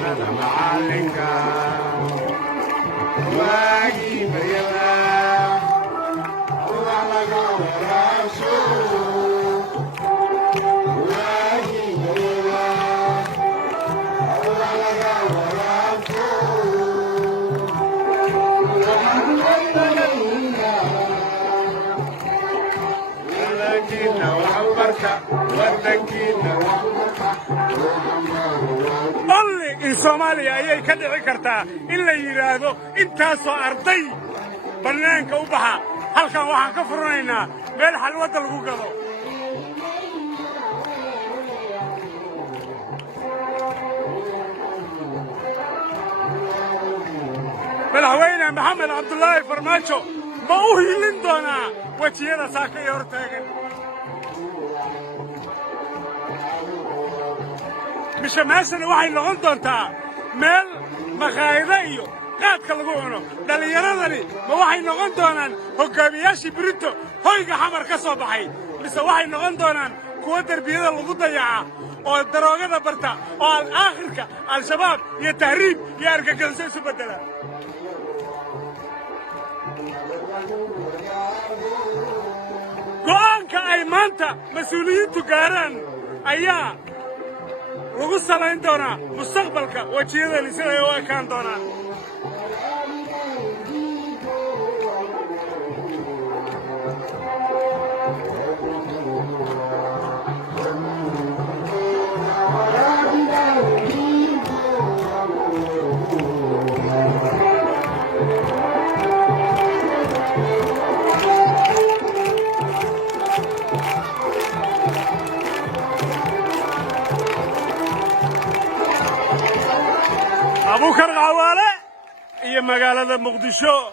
waanada macalinka waagii baryada wax laga waraabsho waagii baryada wax laga waraabsho wadankiina waxbarka wadankiina olli in Soomaaliya ayay ka dhici kartaa in la yiraahdo intaasoo arday barnaamijka u baxa halkan waxaan ka furanaynaa meel xalwada lagu gado madaxweyne maxamed cabdullaahi farmaajo ma u hilin doonaa wajiyada saaka iyo hortaagan bisha meeshana waxay noqon doontaa meel makhaayado iyo qaadka lagu cuno dhallinyaradani ma waxay noqon doonaan hoggaamiyaashii Brito hoyga xamar ka soo baxay mise waxay noqon doonaan kuwa darbiyada lagu dayaca oo daroogada barta oo aakhirka al-shabaab iyo tahriib iyo argagaxiso isu bedela go'aanka ay maanta mas'uuliyiintu gaaraan ayaa lagu salayn doonaa mustaqbalka wajiyadani siday u ekaan doonaan أبو كرغاوالة هي مقالة مقدشو